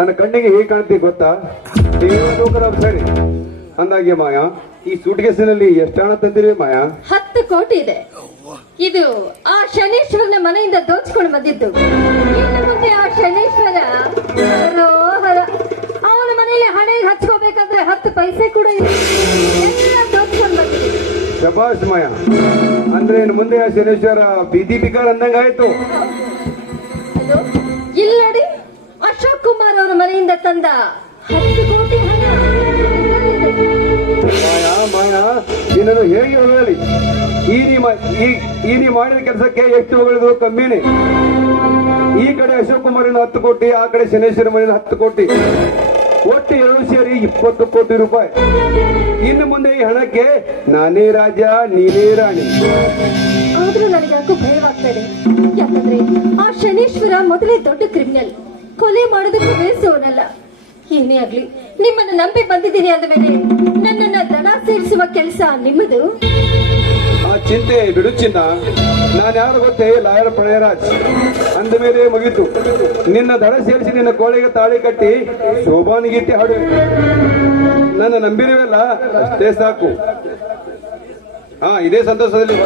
ನನ್ನ ಕಣ್ಣಿಗೆ ಹೇಗೆ ಕಾಣ್ತೀವಿ ಗೊತ್ತಾ? ದೇವಲೋಕದ ಸರಿ ಅಂದಾಗೆ ಮಾಯಾ, ಈ ಸೂಟ್ಕೇಸಿನಲ್ಲಿ ಎಷ್ಟು ಹಣ ತಂದಿರಿ ಮಾಯಾ? 10 ಕೋಟಿ ಇದೆ. ಇದು ಆ ಶನೀಶ್ವರನ ಮನೆಯಿಂದ ದೋಚ್ಕೊಂಡು ಬಂದಿದ್ದು. ಇನ್ನು ಮುಂದೆ ಆ ಶನೀಶ್ವರ ಹರ ಅವನ ಮನೆಯಲ್ಲಿ ಹಣೆಗೆ ಹಚ್ಕೋಬೇಕಾದ್ರೆ 10 ಪೈಸೆ ಕೂಡ ಇಲ್ಲ. ಎಲ್ಲ ದೋಚ್ಕೊಂಡು ಬಂದಿದೆ. ಶಬಾಷ್ ಮಾಯಾ, ಅಂದ್ರೆ ಇನ್ನು ಮುಂದೆ ಆ ಶನೇಶ್ವರ ಬೀದಿ ಬಿಗಾರ್ ಅಂದಂಗಾಯ್ತು. ಇಲ್ಲಿ ನೋಡಿ, ಅಶೋಕ್ ಕುಮಾರ್ ಅವರ ಮನೆಯಿಂದ ತಂದ 10 ಕೋಟಿ ಹಣ. ಮಾಯಾ ಮಾಯಾ, ನಿನ್ನನ್ನು ಹೇಗೆ ಹೊರಲಿ? ಈ ನೀ ಮಾಡಿದ ಕೆಲಸಕ್ಕೆ ಎಷ್ಟು ಹೊಗಳಿದ್ರು ಕಮ್ಮಿನೇ. ಈ ಕಡೆ ಅಶೋಕ್ ಕುಮಾರಿನ 10 ಕೋಟಿ, ಆ ಕಡೆ ಶನೇಶ್ವರ ಮನೆಯ 10 ಕೋಟಿ, ಒಟ್ಟು 2 ಸೇರಿ 20 ಕೋಟಿ ರೂಪಾಯಿ. ಇನ್ನು ಮುಂದೆ ಈ ಹಣಕ್ಕೆ ನಾನೇ ರಾಜ, ನೀನೇ ರಾಣಿ. ಆದ್ರೂ ನನಗೆ ಯಾಕೋ ಭಯವಾಗ್ತದೆ. ಯಾಕಂದ್ರೆ ಆ ಶನೀಶ್ವರ ಮೊದಲೇ ದೊಡ್ಡ ಕ್ರಿಮಿನಲ್, ಕೊಲೆ ಮಾಡೋದಕ್ಕೂ ಬೇಸವನಲ್ಲ. ಏನೇ ಆಗ್ಲಿ, ನಿಮ್ಮನ್ನು ನಂಬಿ ಬಂದಿದ್ದೀನಿ ಅಂದ ಮೇಲೆ ನನ್ನನ್ನ ದನ ಸೇರಿಸುವ ಕೆಲಸ ನಿಮ್ಮದು. ಆ ಚಿಂತೆ ಬಿಡು ಚಿನ್ನ. ನಾನು ಯಾರು ಗೊತ್ತೇ? ಲಾಯರ್ ಪಳೆಯರಾಜ್. ಅಂದ ಮೇಲೆ ಮುಗಿತು. ನಿನ್ನ ದಡ ಸೇರಿಸಿ ನಿನ್ನ ಕೋಳೆಗೆ ತಾಳಿ ಕಟ್ಟಿ ಶೋಭಾನ್ ಗೀತೆ ಹಾಡು. ನನ್ನ ನಂಬಿರುವಲ್ಲ, ಅಷ್ಟೇ ಸಾಕು. ಇದೇ ಸಂತೋಷದಲ್ಲಿ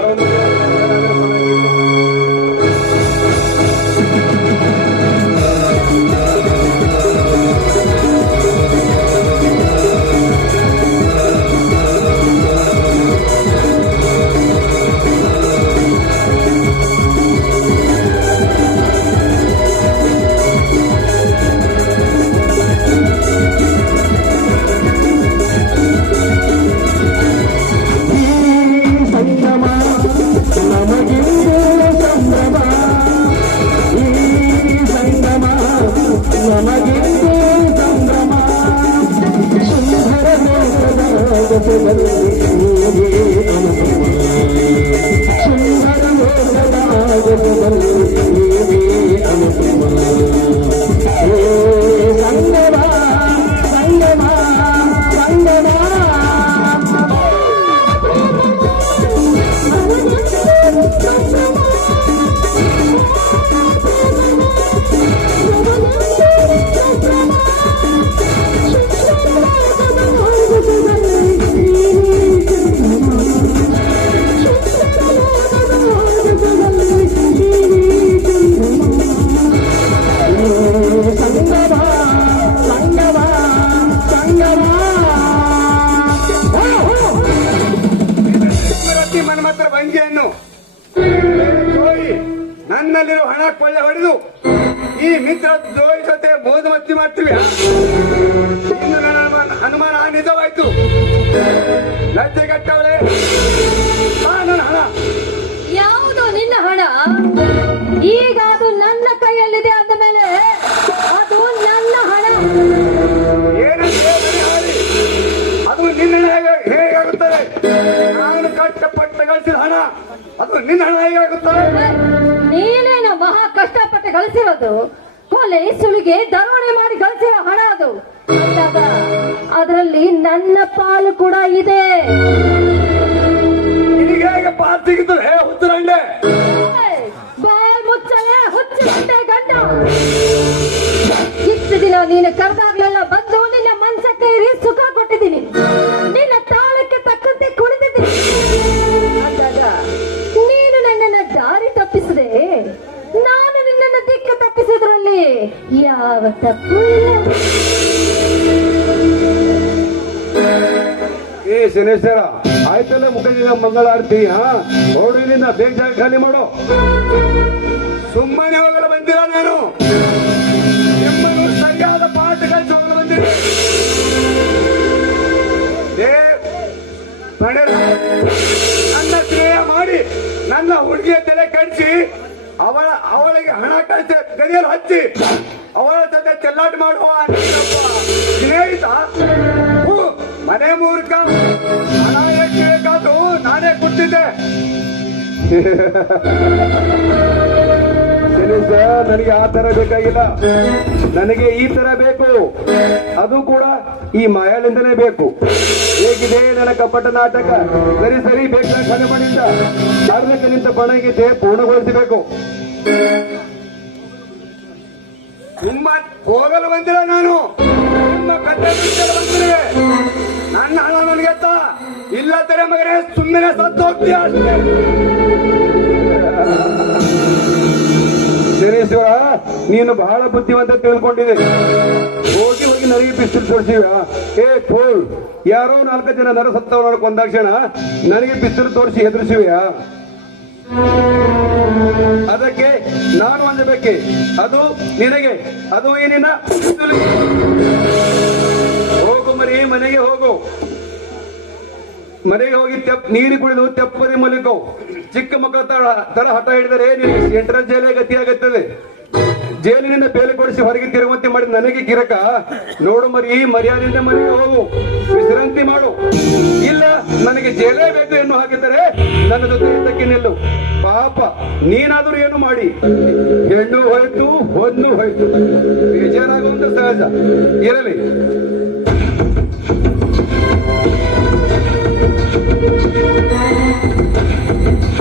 ನನ್ನಲ್ಲಿರೋ ಹಣ ಕೊಳ್ಳೆ ಹೊಡೆದು ಈ ಮಿತ್ರ ದ್ರೋಹಿ ಜೊತೆ ಮೋದು ಮಸ್ತಿ ಮಾಡ್ತೀವಿ. ಇನ್ನು ನನ್ನ ಅನುಮಾನ ನಿಜವಾಯ್ತು. ಲಜ್ಜೆಗಟ್ಟವಳೆ. ನನ್ನ ಹಣ ಯಾವುದು? ನಿನ್ನ ಹಣ? ಈಗ ಅದು ನನ್ನ ಕೈಯಲ್ಲಿದೆ ಅಂದ ಮೇಲೆ ಅದು ನನ್ನ ಹಣ. ಏನಂತ ಅದು ನಿನ್ನ ಹೇಗಾಗುತ್ತದೆ? ನಾನು ಕಷ್ಟಪಟ್ಟು ಗಳಿಸಿದ ಹಣ ಅದು ನಿನ್ನ ಹಣ ಹೇಗಾಗುತ್ತದೆ? ನೀನೇನು ಮಹಾ ಕಷ್ಟಪಟ್ಟು ಗಳಿಸಿರೋದು? ಕೊಲೆ, ಸುಲಿಗೆ, ದರೋಡೆ ಮಾಡಿ ಗಳಿಸಿರೋ ಹಣ ಅದು. ಅದರಲ್ಲಿ ನನ್ನ ಪಾಲು ಕೂಡ ಇದೆ. ನಿನಗೆ ಹೇಗೆ ಪಾಲು ಸಿಗುತ್ತದೆ? ಹುಚ್ಚರಂಡೆ ಬಾಯ್ ಮುಚ್ಚಲೆ, ಹುಚ್ಚುಗಂಟೆ ಗಂಡ. ಇಷ್ಟು ದಿನ ನೀನು ಕರೆದಾಗ್ಲೆಲ್ಲ ಬಂದು ನಿನ್ನ ಮನಸ್ಸಕ್ಕೆ ಇರಿ ಸುಖ ಕೊಟ್ಟಿದ್ದೀನಿ. ನಿನ್ನ ತಾಳಕ್ಕೆ ತಕ್ಕಂತೆ ಕುಳಿತಿದ್ದೀನಿ. ಅಂದಾಗ ನೀನು ನನ್ನನ್ನ ದಾರಿ ತಪ್ಪಿಸಿದೆ, ನಾನು ನಿನ್ನನ್ನು ದಿಕ್ಕ ತಪ್ಪಿಸೋದ್ರಲ್ಲಿ ಯಾವ ತಪ್ಪು ಇಲ್ಲ. ಏ ಶನೇಶ್ವರ, ಆಯ್ತಲ್ಲ ಮುಖದಿಂದ ಮಂಗಳಾರತಿ. ಹೊರಡಿನಿಂದ ಬೇಗ ಜಾಗ ಖಾಲಿ ಮಾಡು. ಸುಮ್ಮನೆ ಹೋಗಲು ಬಂದಿಲ್ಲ ನಾನು. ನಿಮ್ಮನ್ನು ಸರಿಯಾದ ಪಾಠ ಕಲಿಸಿ ಹೋಗಲು ಬಂದಿದ್ದೆ. ನನ್ನ ಸ್ನೇಹ ಮಾಡಿ ನನ್ನ ಹುಡುಗಿಯ ತಲೆ ಕಡಿಸಿ ಅವಳಿಗೆ ಹಣ ಕಳಿಸಿ ಗಡಿಯಲ್ಲಿ ಹಚ್ಚಿ ಅವಳ ಜೊತೆ ಚೆಲ್ಲಾಟ ಮಾಡುವ ಸ್ನೇಹಿತ ಮನೆ ಮೂರ್ಖ. ಹಣ ಎಷ್ಟು ಬೇಕಾದ್ರು ನಾನೇ ಕೊಟ್ಟಿದ್ದೆ. ನನಗೆ ಆ ತರ ಬೇಕಾಗಿಲ್ಲ, ನನಗೆ ಈ ತರ ಬೇಕು. ಅದು ಕೂಡ ಈ ಮಾಯಾಳಿಂದಲೇ ಬೇಕು. ಹೇಗಿದೆ ನನ್ನ ಕಪಟ ನಾಟಕ? ಸರಿ ಸರಿ, ಬೇಕಾದ ಖಾಲಿ ಮಾಡಿದ್ದ ಕಾರ್ಮಿಕ ನಿಂತ ಪಣಗೀತೆ ಪೂರ್ಣಗೊಳಿಸಬೇಕು. ನಿಮ್ಮ ಹೋಗಲು ಬಂದಿಲ್ಲ ನಾನು, ನಿಮ್ಮ ಕತೆ ಬಿಡಿಸಲು ಬಂದಿರುವೆ. ನನ್ನ ಹಣ ನನಗೆತ್ತ, ಇಲ್ಲದರೆ ಮಗನೇ ಸುಮ್ಮನೆ ಸತ್ತು ಹೋಗ್ತೀಯ ಅಷ್ಟೇ. ಶನೇಶ್ವರ, ನೀನು ಬಹಳ ಬುದ್ಧಿವಂತ ತಿಳ್ಕೊಂಡಿದೆ. ಹೋಗಿ ಹೋಗಿ ನನಗೆ ಪಿಸ್ತೂಲ್ ತೋರಿಸಿವ. ಏ ಥೋಳ್, ಯಾರೋ 4 ಜನ ನರ ಸತ್ತವರ ಕೊಂದಾಕ್ಷಣ ನನಗೆ ಪಿಸ್ತೂಲ್ ತೋರಿಸಿ ಹೆದರಿಸಿವ್ಯಾ? ಅದಕ್ಕೆ ನಾನು ಅಂದಬೇಕೆ, ಅದು ನಿನಗೆ, ಅದು ಏನಿನ ಪಿಸ್ತೂಲ್. ಹೋಗು ಮರಿ, ಮನೆಗೆ ಹೋಗು. ಮನೆಗೆ ಹೋಗಿ ನೀರು ಕುಡಿದು ತೆಪ್ಪದಿ ಮಲಿಕೋ. ಚಿಕ್ಕ ಮಕ್ಕಳ ತರ ಹಠ ಹಿಡಿದರೆ ನಿನಗೆ ಸೆಂಟ್ರಲ್ ಜೈಲೇ ಗತಿಯಾಗುತ್ತದೆ. ಜೈಲಿನಿಂದ ಬೇಲೆ ಕೊಡಿಸಿ ಹೊರಗೆ ತಿರುಗುವಂತೆ ಮಾಡಿ ನನಗೆ ಗಿರಕ. ನೋಡು ಮರಿ, ಮರ್ಯಾದೆಯಿಂದ ಮನೆಗೆ ಹೋಗು, ವಿಶ್ರಾಂತಿ ಮಾಡು. ಇಲ್ಲ ನನಗೆ ಜೈಲೇ ಬೇಕು ಎನ್ನು ಹಾಕಿದರೆ ನನ್ನ ಜೊತೆ ಇದ್ದಕ್ಕೆ ನಿಲ್ಲು. ಪಾಪ ನೀನಾದರೂ ಏನು ಮಾಡಿ, ಹೆಣ್ಣು ಹೋಯ್ತು, ಹೊನ್ನು ಹೋಯ್ತು, ಬೇಜಾರಾಗುವಂತ ಸಹಜ. ಇರಲಿ.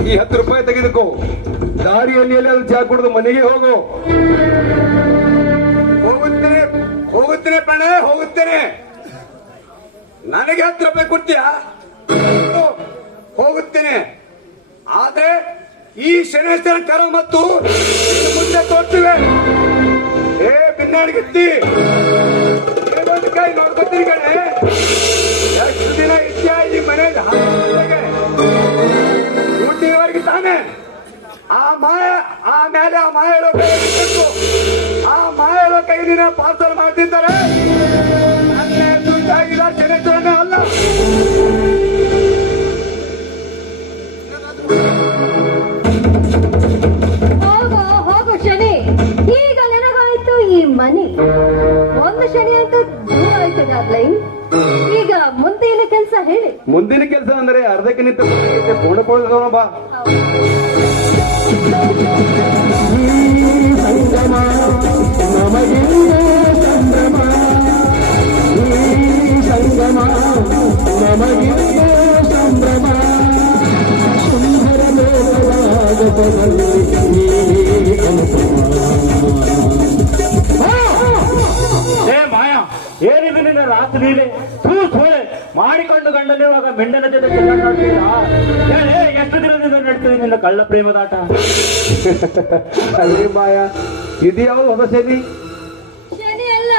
ಈ 10 ರೂಪಾಯಿ ತೆಗೆದುಕೋ. ದಾರಿಯಲ್ಲಿ ಎಲ್ಲಾದ್ರೂ ಚಾ ಕುಡಿದು ಮನೆಗೆ ಹೋಗು. ಹೋಗುತ್ತೇನೆ, ಹೋಗುತ್ತೇನೆ ಪ್ರಣಯ, ಹೋಗುತ್ತೇನೆ. ನನಗೆ 10 ರೂಪಾಯಿ ಕೊಡ್ತೀಯಾ? ಹೋಗುತ್ತೇನೆ. ಆದ್ರೆ ಈ ಶನೇಶ್ವರ ಕರ ಮತ್ತು ಮುಂದೆ ತೋರ್ತಿವೆ. ಏ ಭಿನ್ನಾಡಿಗಿತ್ತಿ, ಒಂದು ಕೈ ನೋಡ್ಕೊತೀನಿ ಕಣೆ. ಎಷ್ಟು ದಿನ ಇದ್ಯಾ ಈ ಮನೆಗೆ? ಊಟಿವರೆಗೆ ತಾನೆ ಆ ಮಾಯ, ಆಮೇಲೆ ಆ ಮಾಯ ಹೇಳೋ ಕೈ ಬಿಟ್ಟು ಆ ಮಾಯ ಹೇಳೋ ಕೈ ನೀನ ಪಾರ್ಸಲ್ ಮಾಡ್ತಿದ್ದಾರೆ. ನನ್ನೇ ದುಡ್ಡಾಗಿಲ್ಲ ಶನೇಶ್ವರನೇ ಅಲ್ಲ. ಹೋಗೋ ಹೋಗೋ ಶನಿ, ಈಗ ನನಗಾಯ್ತು ಈ ಮನೆ. ಒಂದು ಶನಿ ಅಂತೂ ದೂರ ಆಯ್ತು ಡಾರ್ಲಿಂಗ್. ಈಗ ಮುಂದಿನ ಕೆಲಸ ಹೇಳಿ. ಮುಂದಿನ ಕೆಲಸ ಅಂದ್ರೆ ಅರ್ಧಕ್ಕೆ ನಿಂತ ಪೂರ್ಣಗೊಳಿಸೋಣ ಬಾ. ಸಂಗಮ ನಮಗಿಂದು ಸಂಭ್ರಮ, ಸಂಗಮ ನಮಗಿಂದು ಸಂಭ್ರಮ, ಸುಂದರ ಲೋಕವಾಗದಲ್ಲಿ ಮಾಯಾ, ಏನಿದು ನಿನ್ನ ರಾತ್ರಿ ಸೋಳೆ ಮಾಡಿಕೊಂಡು ಗಂಡಲಿರುವಾಗ ಮೆಂಡನ ಜೊತೆ ಚೆಲ್ಲಾಡ್ತೀರಾ? ಎಷ್ಟು ದಿನದಿಂದ ನಡ್ತೀವಿ ನಿನ್ನ ಕಳ್ಳ ಪ್ರೇಮದಾಟ? ಅದೇ ಮಾಯಾ, ಇದು ಯಾವ ಹೊಸ ಶನಿ? ಶನಿ ಅಲ್ಲ,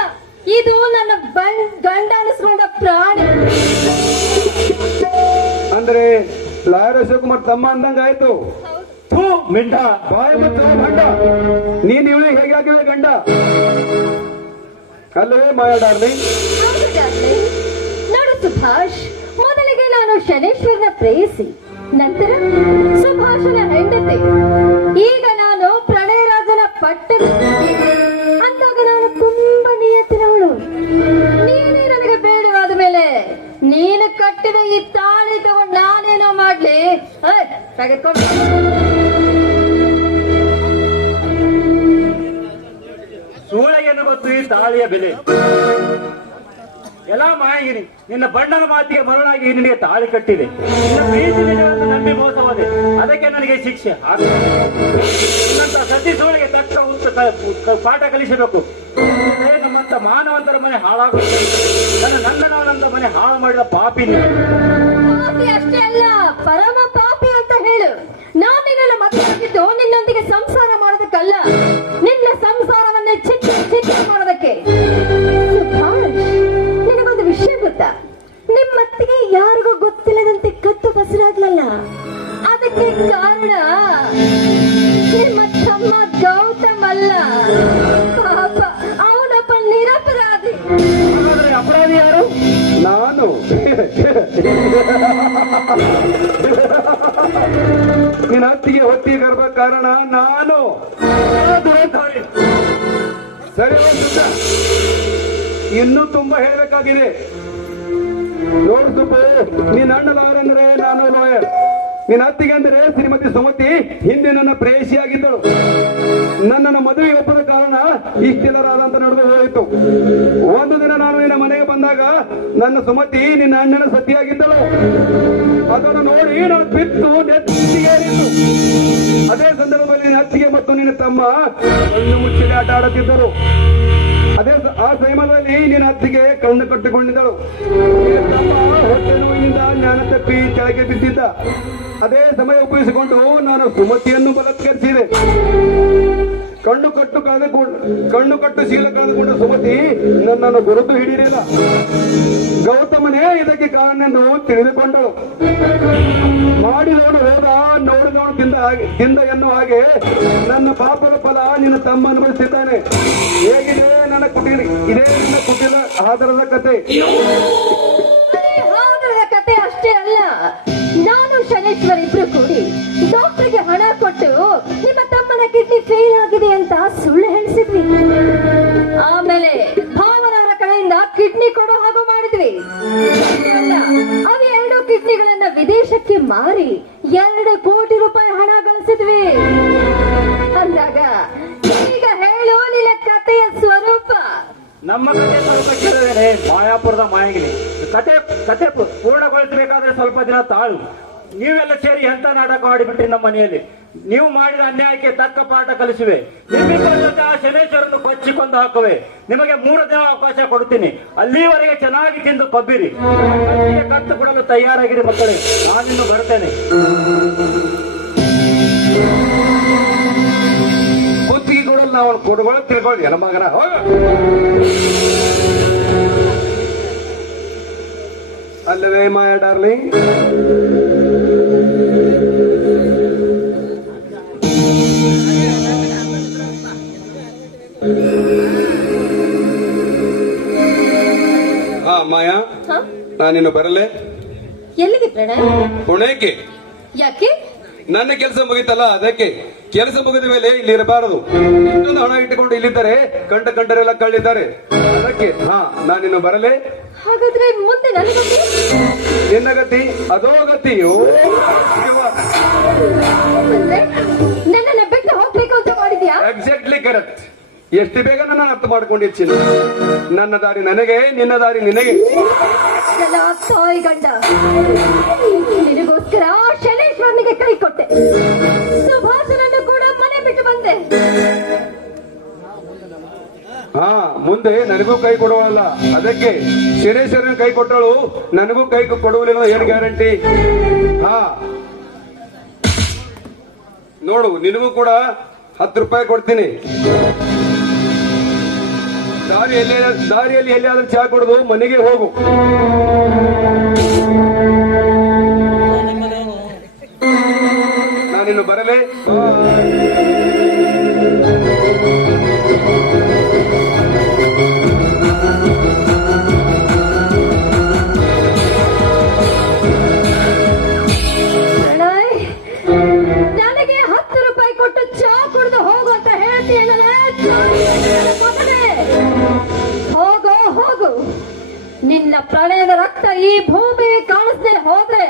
ಇದು ನನ್ನ ಗಂಡ ಅನಿಸ್ಕೊಂಡ ಪ್ರಾಣಿ. ಅಂದ್ರೆ ಲಾಯರ್ ಅಶೋಕುಮಾರ್ ತಮ್ಮ ಅಂದಂಗಾಯ್ತು. ಮಿಂಡ ಬಾಯಿ ಮತ್ತು ಗಂಡ, ನೀನ್ ಇವಳಿಗೆ ಹೇಗೆ ಆಗಿವೆ ಗಂಡ ಅಲ್ಲವೇ ಮಾಯಾ ಡಾರ್ಲಿಂಗ್? ಹೌದು ಡಾರ್ಲಿಂಗ್. ನೋಡು ಸುಭಾಷ್, ಮೊದಲಿಗೆ ನಾನು ಶನೇಶ್ವರನ ಪ್ರೇಯಸಿ, ನಂತರ ಸುಭಾಷನ ಹೆಂಡತಿ, ಈಗ ನಾನು ಪ್ರಣಯರಾಜನ ಪಟ್ಟದ. ಅಂದಾಗ ನಾನು ತುಂಬಾ ನಿಯತ್ತಿನವಳು. ನೀನೇ ನನಗೆ ಬೇಡವಾದ ಮೇಲೆ ನೀನು ಕಟ್ಟಿದ ಈ ತಾಳಿ ತಗೊಂಡು ನಾನೇನೋ ಮಾಡ್ಲಿ? ತೆಗೆದುಕೊಂಡು ಸೂಳೆಯನ್ನು ಗೊತ್ತು ಈ ತಾಳಿಯ ಬೆಲೆ. ಎಲ್ಲ ಮಾಯಗಿರಿ, ನಿನ್ನ ಬಣ್ಣದ ಮಾತಿಗೆ ಮರಳಾಗಿ ನಿನಗೆ ತಾಳಿ ಕಟ್ಟಿದೆ. ನಿನ್ನ ಪ್ರೀತಿ ನಿಜವನ್ನು ನಂಬಿ ಮೋಸ ಹೋದೆ, ಅದಕ್ಕೆ ನನಗೆ ಶಿಕ್ಷೆ. ನಿನ್ನಂತ ಸತಿ ಸೂಳೆಗೆ ತಕ್ಕ ಪಾಠ ಕಲಿಸಬೇಕು. ನಮ್ಮಂತ ಮಾನವಂತರ ಮನೆ ಹಾಳಾಗುತ್ತೆ. ನನ್ನ ನಂದನವನಂತ ಮನೆ ಹಾಳು ಮಾಡಿದ ಪಾಪಿ ನೀನು. ಪಾಪಿ ಅಷ್ಟೇ ಅಲ್ಲ, ಪರಮ ಪಾಪಿ ಅಂತ ಹೇಳು. ನಾನು ನಿನ್ನ ಮಕ್ಕಳಾಗಿದ್ದು ನಿನ್ನೊಂದಿಗೆ ಸಂಸಾರ ಮಾಡೋದಕ್ಕಲ್ಲ, ನಿನ್ನ ಸಂಸಾರವನ್ನೇ ಚಿಕ್ಕ ಚಿಕ್ಕ ಮಾಡೋದಕ್ಕೆ. ಸುಭಾಷ್, ನಿನಗೊಂದು ವಿಷಯ ಗೊತ್ತಾ? ನಿಮ್ಮತ್ತಿಗೆ ಯಾರಿಗೂ ಗೊತ್ತಿಲ್ಲದಂತೆ ಕತ್ತು ಬಸರಾಗ್ಲಲ್ಲ, ಅದಕ್ಕೆ ಕಾರಣ ನಿಮ್ಮ ತಮ್ಮ ಗೌತಮ್ ಅಲ್ಲ. ಪಾಪ, ಅವನೊಬ್ಬ ನಿರಪರಾಧಿ. ಹಾಗಾದ್ರೆ ಅಪರಾಧಿ ಯಾರು? ನಾನು. ನಿನ್ನ ಅತ್ತಿಗೆ ಹೊತ್ತಿಗೆ ಕರ್ಬ ಕಾರಣ ನಾನು. ಸರಿ ಸುತ್ತ, ಇನ್ನೂ ತುಂಬಾ ಹೇಳಬೇಕಾಗಿದೆ. ನೋಡು ಸುಬ್ಬು, ನೀನ್ ಅಣ್ಣ ಲಾಯರ್ ಅಂದ್ರೆ ನಾನು ಲಾಯರ್. ನಿನ್ನ ಅತ್ತಿಗೆ ಅಂದ್ರೆ ಶ್ರೀಮತಿ ಸುಮತಿ ಹಿಂದೆ ನನ್ನ ಪ್ರೇಯಸಿಯಾಗಿದ್ದಳು. ನನ್ನನ್ನು ಮದುವೆ ಒಪ್ಪದ ಕಾರಣ ಇಷ್ಟೆಲ್ಲರಾದಂತ ನಡೆದು ಹೋಯಿತು. ಒಂದು ದಿನ ನಾನು ನಿನ್ನ ಮನೆಗೆ ಬಂದಾಗ ನನ್ನ ಸುಮತಿ ನಿನ್ನ ಅಣ್ಣನ ಸತಿಯಾಗಿದ್ದಳು. ಅದನ್ನು ನೋಡಿ ನಾನು ಬಿತ್ತು ನೆತ್ತಿಗೇರಿತು. ಅದೇ ಸಂದರ್ಭದಲ್ಲಿ ನಿನ್ನ ಅತ್ತಿಗೆ ಮತ್ತು ನಿನ್ನ ತಮ್ಮ ಕಣ್ಣು ಮುಚ್ಚಲಿ ಆಟ ಆಡುತ್ತಿದ್ದರು. ಆ ಸಮಯದಲ್ಲಿ ನಿನ್ನ ಅತ್ತಿಗೆ ಕಣ್ಣು ಕಟ್ಟಿಕೊಂಡಿದ್ದಳು. ನಿನ್ನ ತಮ್ಮ ಹೊಟ್ಟೆ ನೋವಿನಿಂದ ಜ್ಞಾನ ತಪ್ಪಿ ಕೆಳಗೆ ಬಿದ್ದಿದ್ದ. ಅದೇ ಸಮಯ ಉಪಯೋಗಿಸಿಕೊಂಡು ನಾನು ಸುಮತಿಯನ್ನು ಬಲತ್ಕರಿಸಿದೆ. ಕಣ್ಣು ಕಟ್ಟು ಶೀಲ ಕಳೆದುಕೊಂಡ ಸುಮತಿ ನನ್ನನ್ನು ಗುರುತು ಹಿಡಿಯಲಿಲ್ಲ. ಗೌತಮನೇ ಇದಕ್ಕೆ ಕಾರಣ ಎಂದು ತಿಳಿದುಕೊಂಡಳು. ಮಾಡಿದವನು ಹೋದ, ನೋಡಿದವನು ತಿಂದ ಎನ್ನುವ ಹಾಗೆ ನನ್ನ ಪಾಪದ ಫಲ ನಿನ್ನ ತಮ್ಮ ಅನುಭವಿಸಿದ್ದಾನೆ. ಹೇಗಿದೆ ನನ್ನ ಕುಟಿಲ ಆಧಾರದ ಕತೆ. ಕತೆ ಅಷ್ಟೇ ಅಲ್ಲ, ನಾನು ಶನೇಶ್ವರ ಇಬ್ರು ಕೂಡಿ ಡಾಕ್ಟರ್ಗೆ ಹಣ ಕೊಟ್ಟು ನಿಮ್ಮ ತಮ್ಮನ ಕಿಡ್ನಿ ಫೇಲ್ ಆಗಿದೆ ಅಂತ ಸುಳ್ಳು ಹೇಳಿಸಿದ್ವಿ. ಆಮೇಲೆ ಭಾವನವರ ಕಡೆಯಿಂದ ಕಿಡ್ನಿ ಕೊಡೋ ಹಾಗೂ ಮಾಡಿದ್ವಿ. ಅವು 2 ಕಿಡ್ನಿಗಳನ್ನ ವಿದೇಶಕ್ಕೆ ಮಾರಿ 2 ಕೋಟಿ ರೂಪಾಯಿ ಹಣ ಗಳಿಸಿದ್ವಿ. ಅಂದಾಗ ಈಗ ಹೇಳೋ ನಿನ್ನ ಕಥೆಯ ಸ್ವರೂಪ. ನಮ್ಮ ಕಥೆ ಸ್ವಲ್ಪ ಕೇಳಿದ್ದೇನೆ, ಮಾಯಾಪುರದ ಮಾಯಗಿರಿ ಕತೆ ಪೂರ್ಣಗೊಳಿಸಬೇಕಾದ್ರೆ ಸ್ವಲ್ಪ ದಿನ ತಾಳು. ನೀವೆಲ್ಲ ಸೇರಿ ಎಂತ ನಾಟಕ ಮಾಡಿಬಿಟ್ರಿ ನಮ್ಮ ಮನೆಯಲ್ಲಿ. ನೀವು ಮಾಡಿದ ಅನ್ಯಾಯಕ್ಕೆ ತಕ್ಕ ಪಾಠ ಕಲಿಸುವೆ. ನಿಮ್ಮಿಬ್ಬರ ಆ ಶನೇಶ್ವರನ್ನು ಕೊಚ್ಚಿಕೊಂಡು ಹಾಕುವೆ. ನಿಮಗೆ 3 ದಿನ ಅವಕಾಶ ಕೊಡುತ್ತೀನಿ. ಅಲ್ಲಿವರೆಗೆ ಚೆನ್ನಾಗಿ ತಿಂದು ಕೊಬ್ಬಿರಿ. ಕತ್ತು ಕೊಡಲು ತಯಾರಾಗಿರಿ ಮಕ್ಕಳೇ, ನಾನಿನ್ನು ಬರ್ತೇನೆ. ಕುತ್ತಿಗೆ ಕೊಡಲು ನಾವು ಕೊಡುಗಳು ತಿಳ್ಕೊಳ್ಳಿ ನಮ್ಮ ಮಗನ. ಹೋಗ ಅಲ್ಲವೇ ಮಾಯ ಡಾರ್ಲಿಂಗ್. ಮಾಯಾ, ನಾನಿನ್ನು ಬರಲೇ? ಎಲ್ಲಿಗೆ ಪ್ರಣಯ್? ಪುಣೆಗೆ. ಯಾಕೆ? ನನ್ನ ಕೆಲಸ ಮುಗಿತಲ್ಲ, ಅದಕ್ಕೆ. ಕೆಲಸ ಮುಗಿದ ಮೇಲೆ ಇಲ್ಲಿ ಇರಬಾರದು. ಇಷ್ಟೊಂದು ಹಣ ಇಟ್ಟುಕೊಂಡು ಇಲ್ಲಿದ್ದಾರೆ, ಕಂಡರೆಲ್ಲ ಕಳ್ಳಿದ್ದಾರೆ. ಅದಕ್ಕೆ ನಾನಿನ್ನು ಬರಲೇ? ಹಾಗಾದ್ರೆ ಮುಂದೆ ನನ್ನ ಗತಿ? ನಿನ್ನ ಗತಿ ಅದೋ ಗತಿಯೋ. ನನ್ನನ್ನ ಬಿಟ್ಟು ಹೋಗ್ಬೇಕು ಅಂತ ಮಾಡಿದ್ಯಾ? Exactly correct. ಎಷ್ಟು ಬೇಗ ನನ್ನ ಅರ್ಥ ಮಾಡ್ಕೊಂಡಿರ್ತೀನಿ. ನನ್ನ ದಾರಿ ನನಗೆ, ನಿನ್ನ ದಾರಿ ನಿನಗೆ. ಎಲ್ಲ ತಾಯಿ ಗಂಡ, ನಿನಗೋಸ್ಕರ ಶನೇಶ್ವರನಿಗೆ ಕೈ ಕೊಟ್ಟೆ. ಸುಭಾಷನನ್ನು ಕೂಡ ಮನೆ ಬಿಟ್ಟು ಬಂದೆ. ಮುಂದೆ ನನಗೂ ಕೈ ಕೊಡುವಲ್ಲ. ಅದಕ್ಕೆ ಶನೇಶ್ವರನ ಕೈ ಕೊಟ್ಟಳು, ನನಗೂ ಕೈ ಕೊಡುವುದಿಲ್ಲ. ಏನು ಗ್ಯಾರಂಟಿ? ನೋಡು, ನಿನಗೂ ಕೂಡ 10 ರೂಪಾಯಿ ಕೊಡ್ತೀನಿ. ದಾರಿಯಲ್ಲಿ ಎಲ್ಲಿಯಾದ್ರೂ ಚಹಾ ಕೊಡುದು, ಮನೆಗೆ ಹೋಗು. ನಾನಿನ್ನು ಬರಲೇ? ನನಗೆ 10 ರೂಪಾಯಿ ಕೊಟ್ಟು ಚಹಾ ಕುಡಿದು ಹೋಗು ಅಂತ ಹೇಳ್ತೀಯಲ್ಲ. ಹೋಗು. ನಿನ್ನ ಪ್ರಣಯದ ರಕ್ತ ಈ ಭೂಮಿಗೆ ಕಾಣಿಸ್ದೆ ಹೋದ್ರೆ